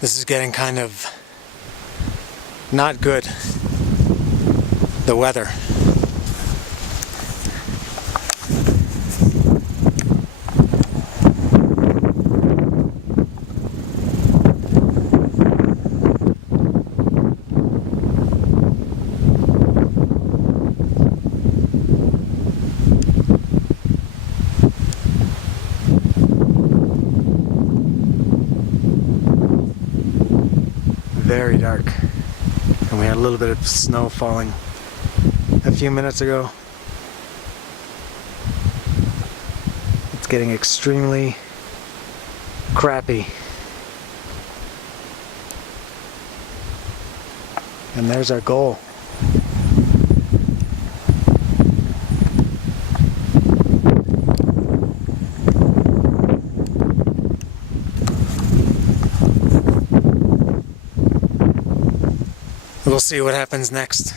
This is getting kind of not good. The weather. Very dark, and we had a little bit of snow falling a few minutes ago. It's getting extremely crappy. And there's our goal. We'll see what happens next.